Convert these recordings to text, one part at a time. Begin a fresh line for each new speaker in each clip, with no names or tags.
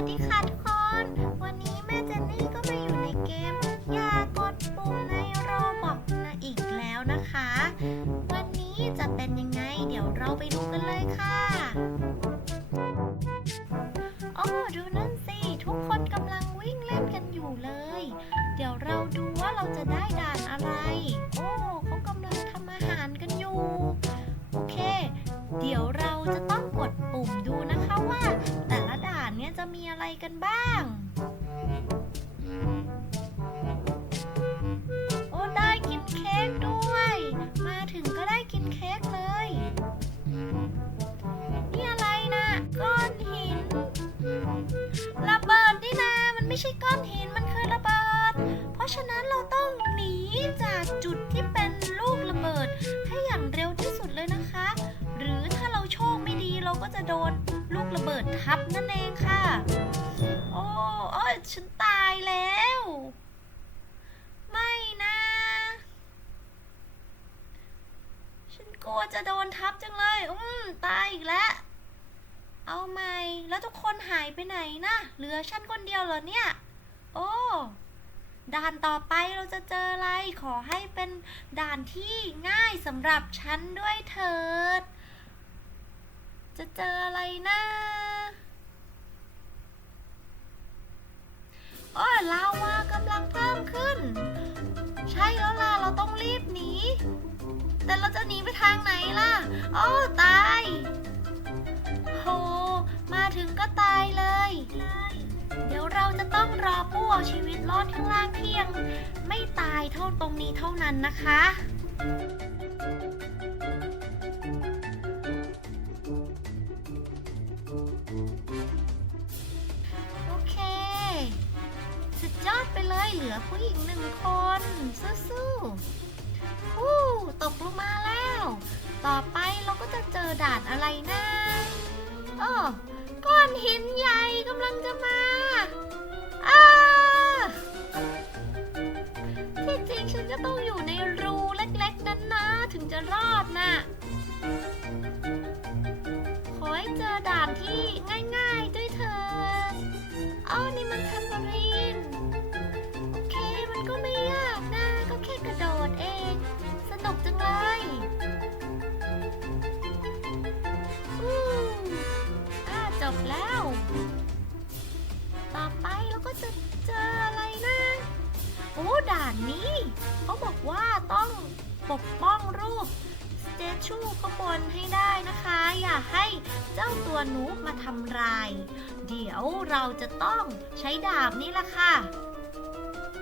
วัสดีค่ะทุกคน วันนี้แม่เจนนี่ก็มาอยู่ในเกม อย่ากดปุ่มในโรบอกนะอีกแล้วนะคะ วันนี้จะเป็นยังไง เดี๋ยวเราไปดูกันเลยค่ะโอ้ดูนั่นสิ ทุกคนกำลังวิ่งเล่นกันอยู่เลย เดี๋ยวเราดูว่าเราจะได้ด่านอะไร โอ้เขากำลังทำอาหารกันอยู่ โอเค เดี๋ยวเราจะต้องกดปุ่มดู อะไรกันบ้าง โอ้ได้กินเค้กด้วย มาถึงก็ได้กินเค้กเลย นี่อะไรนะก้อนหิน ระเบิดนี่นะมันไม่ใช่ก้อนหิน มันคือระเบิด เพราะฉะนั้นเราต้องหนีจากจุดที่เป็นลูกระเบิด ให้อย่างเร็วที่สุดเลยนะคะ หรือถ้าเราโชคไม่ดีเราก็จะโดน ลูกระเบิดทับนั่นเองค่ะ โอ้โอ้ยฉันตายแล้ว ไม่นะ ฉันกลัวจะโดนทับจังเลย อืมตายอีกแล้ว เอาใหม่ แล้วทุกคนหายไปไหนนะ เหลือฉันคนเดียวเหรอเนี่ย โอ้ด่านต่อไปเราจะเจออะไร ขอให้เป็นด่านที่ง่ายสำหรับฉันด้วยเถิด จะเจออะไรนะโอ้ยลาวากำลังเพิ่มขึ้น ใช่แล้วล่ะ เราต้องรีบหนี แต่เราจะหนีไปทางไหนล่ะโอ้ตายโหมาถึงก็ตายเลย เดี๋ยวเราจะต้องรอผู้เอาชีวิตรอดข้างล่างเที่ยง ไม่ตายเท่าตรงนี้เท่านั้นนะคะ เลยเหลือผู้หญิงหนึ่งคนสู้ๆอู้ตกลงมาแล้ว ต่อไปเราก็จะเจอด่านอะไรนะโอ้ก้อนหินใหญ่กำลังจะมาอ้าที่จริงฉันจะต้องอยู่ในรูเล็กๆนั้นนะ ถึงจะรอดน่ะ บอกว่าต้องปกป้องรูปสเตชูข้างบนให้ได้นะคะ อย่าให้เจ้าตัวนูบมาทำลาย เดี๋ยวเราจะต้องใช้ดาบนี่แหละค่ะ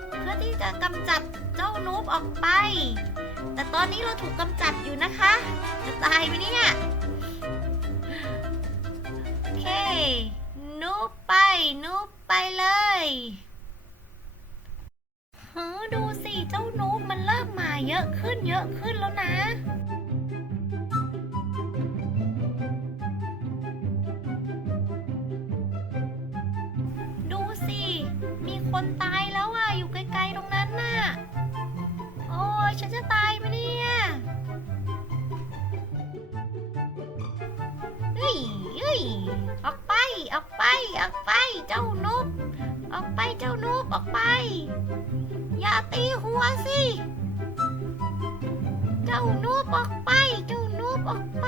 เพื่อที่จะกำจัดเจ้านูบออกไป แต่ตอนนี้เราถูกกำจัดอยู่นะคะ จะตายไหมเนี่ยโอเคนูบไปนูบไปเลย เฮ้อดูสิเจ้านูบมันเริ่มมาเยอะขึ้นเยอะขึ้นแล้วนะ ดูสิ มีคนตายแล้วอะ อยู่ไกลๆตรงนั้นน่ะ โอ้ยฉันจะตายไหมเนี่ย เฮ้ยเฮ้ยออกไป ออกไป ออกไป เจ้านุบ ออกไปเจ้านุบออกไป อย่าตีหัวสิ เจ้านุบออกไป เจ้านุบออกไป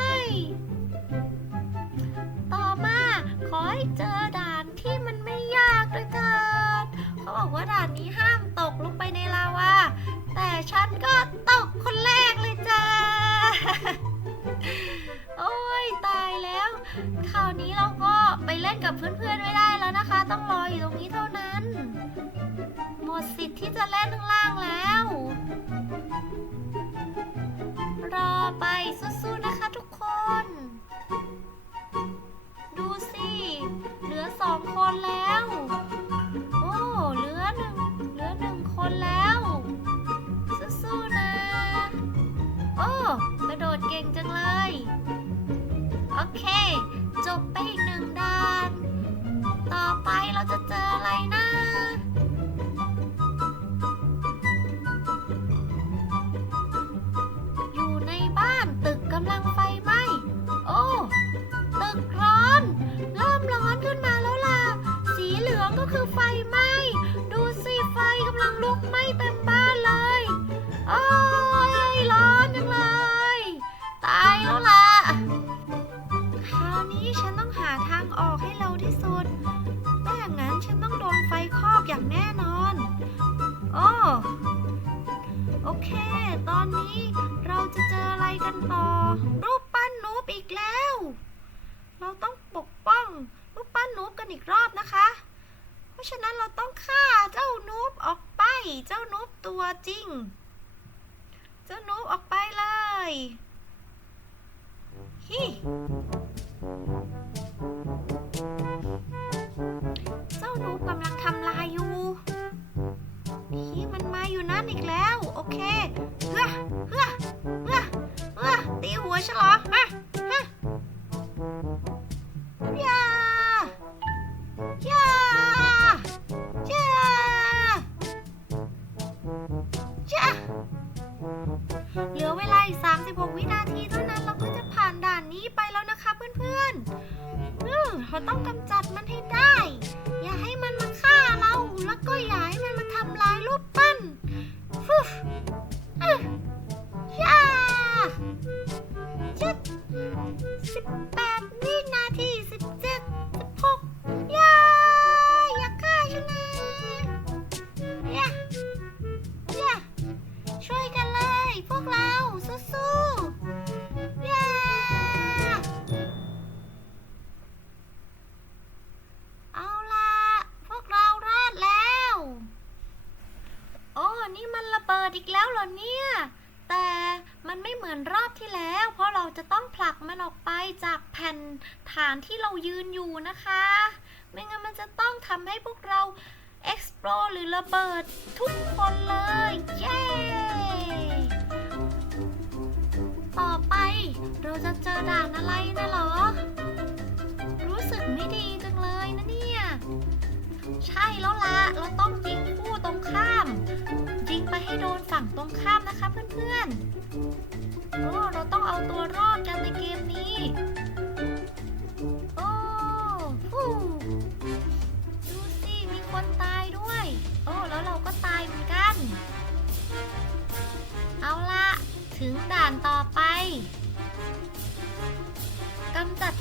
ต่อมาขอให้เจอด่านที่มันไม่ยากด้วยเถิดเขาบอกว่าด่านนี้ห้ามตกลงไปในลาวา แต่ฉันก็ตกคนแรกเลยจ้า โอ้ คราวนี้เราก็ไปเล่นกับเพื่อนๆไม่ได้แล้วนะคะ ต้องรออยู่ตรงนี้เท่านั้น หมดสิทธิ์ที่จะเล่นข้างล่างแล้ว รอไปสู้ๆนะคะทุกคน ดูสิ เหลือสองคนแล้ว โอ้เหลือหนึ่งเหลือหนึ่งคนแล้วสู้ๆนะ โอ้กระโดดเก่งจังเลย เค จบไปอีกหนึ่งด่าน ต่อไปเราจะเจออะไรนะ เจ้านูบออกไปเลยฮิเจ้านูบกำลังทำลายอยู่พี่มันมาอยู่นั่นอีกแล้ว โอเคเฮ้อเฮ้อเฮ้อเฮ้อตีหัวฉันเหรอมา 16 วินาทีเท่านั้นเราก็จะผ่านด่านนี้ไปแล้วนะคะเพื่อนๆเออเราต้องกำ ที่เรายืนอยู่นะคะ ไม่งั้นมันจะต้องทำให้พวกเรา explode หรือระเบิดทุกคนเลย เย้ ต่อไปเราจะเจอด่านอะไรนะหรอ รู้สึกไม่ดีจังเลยนะเนี่ย ใช่แล้วละเราต้องยิงคู่ตรงข้าม ยิงไปให้โดนฝั่งตรงข้ามนะคะเพื่อนๆโอ้เราต้องเอาตัวรอดกันในเกมนี้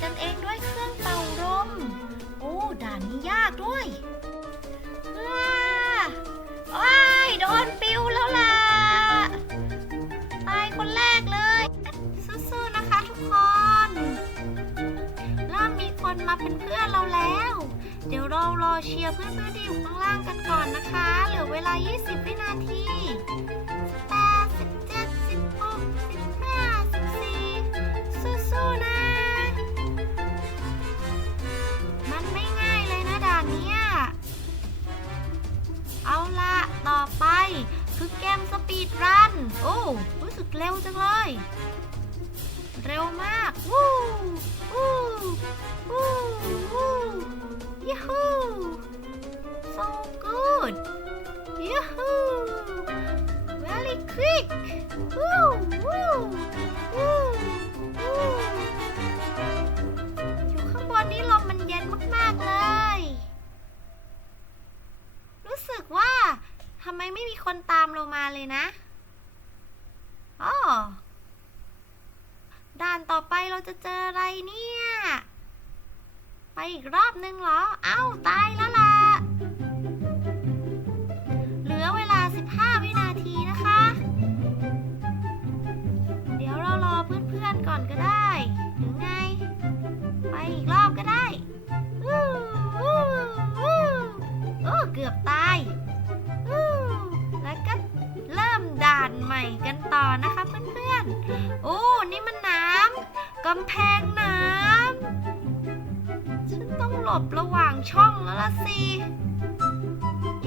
กำจันเองด้วยเครื่องเป่าลมโอ้ด่านนี้ยากด้วยว้าว้ายโดนปิวแล้วล่ะตายคนแรกเลยสู้ๆนะคะทุกคน เริ่มมีคนมาเป็นเพื่อนเราแล้ว เดี๋ยวเรารอเชียร์เพื่อนๆที่อยู่ข้างล่างกันก่อนนะคะ เหลือเวลา 20 วินาที มสปีดรัน โอ้ รู้สึกเร็วจังเลย เร็วมาก วู้วู้วู้วู้ยูฮู so good ยูฮู very quick วู้วู้วู้วู้ำไมไม่มีคนตามเรามาเลยนะอ๋อด่านต่อไปเราจะเจออะไรเนี่ย ไปอีกรอบนึงเหรอ เอ้า ตายแล้วล่ะ เหลือเวลา 15 วินาทีนะคะ เดี๋ยวเรารอเพื่อนๆก่อนก็ได้ หรือไง ไปอีกรอบ ต่อนะคะเพื่อนๆ โอ้ นี่มันน้ำกำแพงน้ำ ฉันต้องหลบระหว่างช่องแล้วละสิ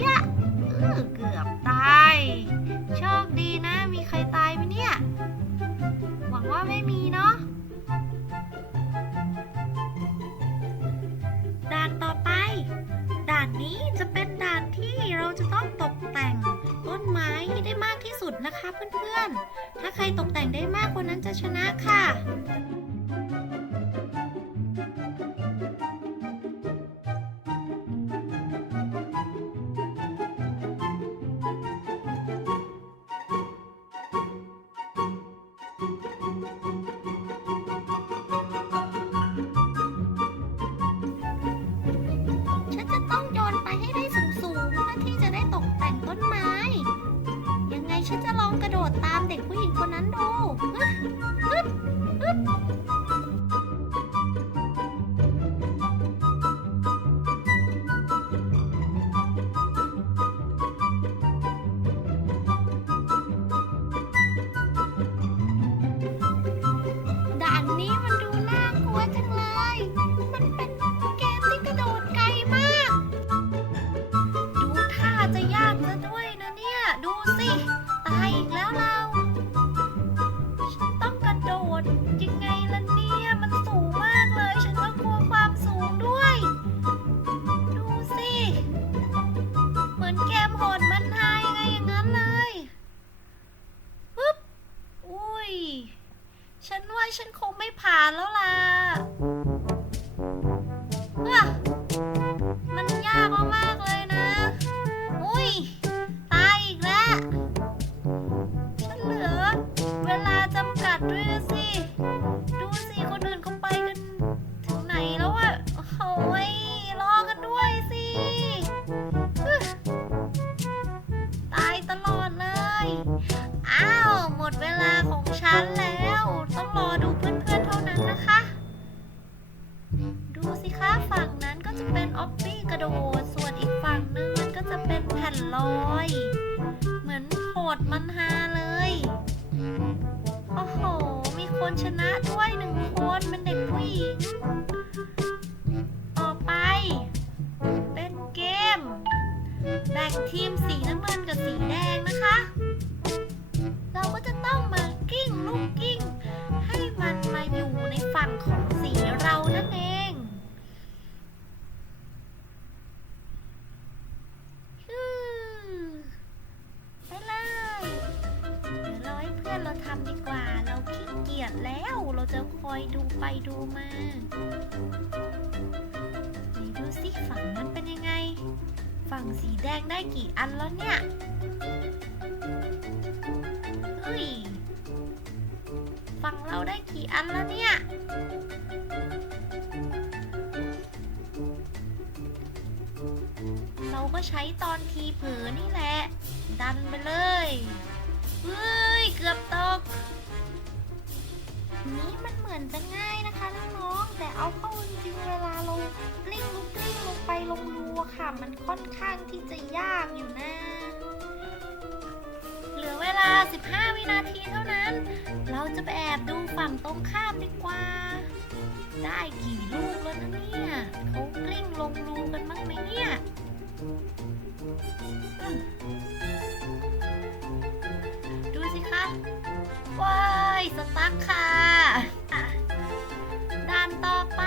ยะเออเกือบตาย โชคดีนะ นะคะเพื่อนๆ ถ้าใครตกแต่งได้มากคนนั้นจะชนะค่ะ ดตามเด็กผู้หญิงคนนั้นดู ดมันฮา อันแล้วเนี่ยเฮ้ยฝั่งเราได้กี่อันแล้วเนี่ยเราก็ใช้ตอนทีเผลอนี่แหละ ดันไปเลยเฮ้ย เกือบตก นี้มันเหมือนจะง่าย เอาเข้าจริงๆเวลาเรากลิ้งลุกกลิ้งลงไปลงรูอะค่ะ มันค่อนข้างที่จะยากอยู่นะ เหลือเวลา 15 วินาทีเท่านั้น เราจะไปแอบดูฝั่งตรงข้ามดีกว่า ได้กี่ลูกแล้วนะเนี่ยเขากลิ้งลงรูกันบ้างไหมเนี่ยดูสิคะว้ายสตั๊กค่ะ ต่อไป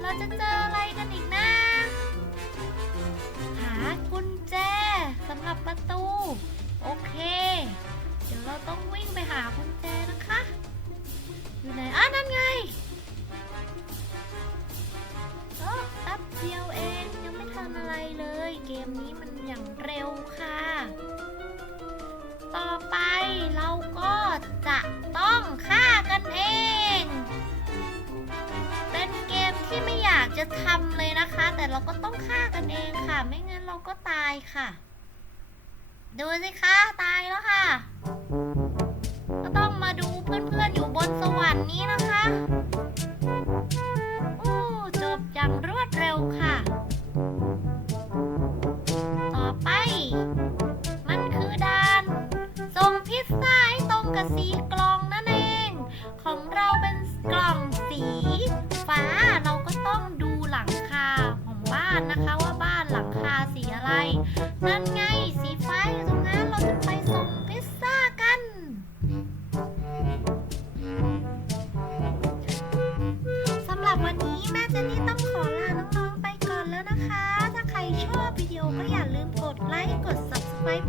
เราจะเจออะไร เราก็ต้องฆ่ากันเองค่ะ ไม่งั้นเราก็ตายค่ะ ดูสิคะตายแล้วค่ะ ก็ต้องมาดูเพื่อนๆอยู่บนสวรรค์นี้นะคะโอ้จบอย่างรวดเร็วค่ะ ต่อไป มันคือด่านส่งพิซซ่าให้ตรงกับสีกล่องนั่นเอง ของเราเป็นกล่องสี ฟ้าเราก็ต้องดู นั่นไงสีฟ้าอยู่ตรงนั้นเราจะไปส่งพิซซ่ากัน สำหรับวันนี้แม่เจนนี่ต้องขอลาน้องๆไปก่อนแล้วนะคะ ถ้าใครชอบวิดีโอก็อย่าลืมกดไลค์ กด subscribe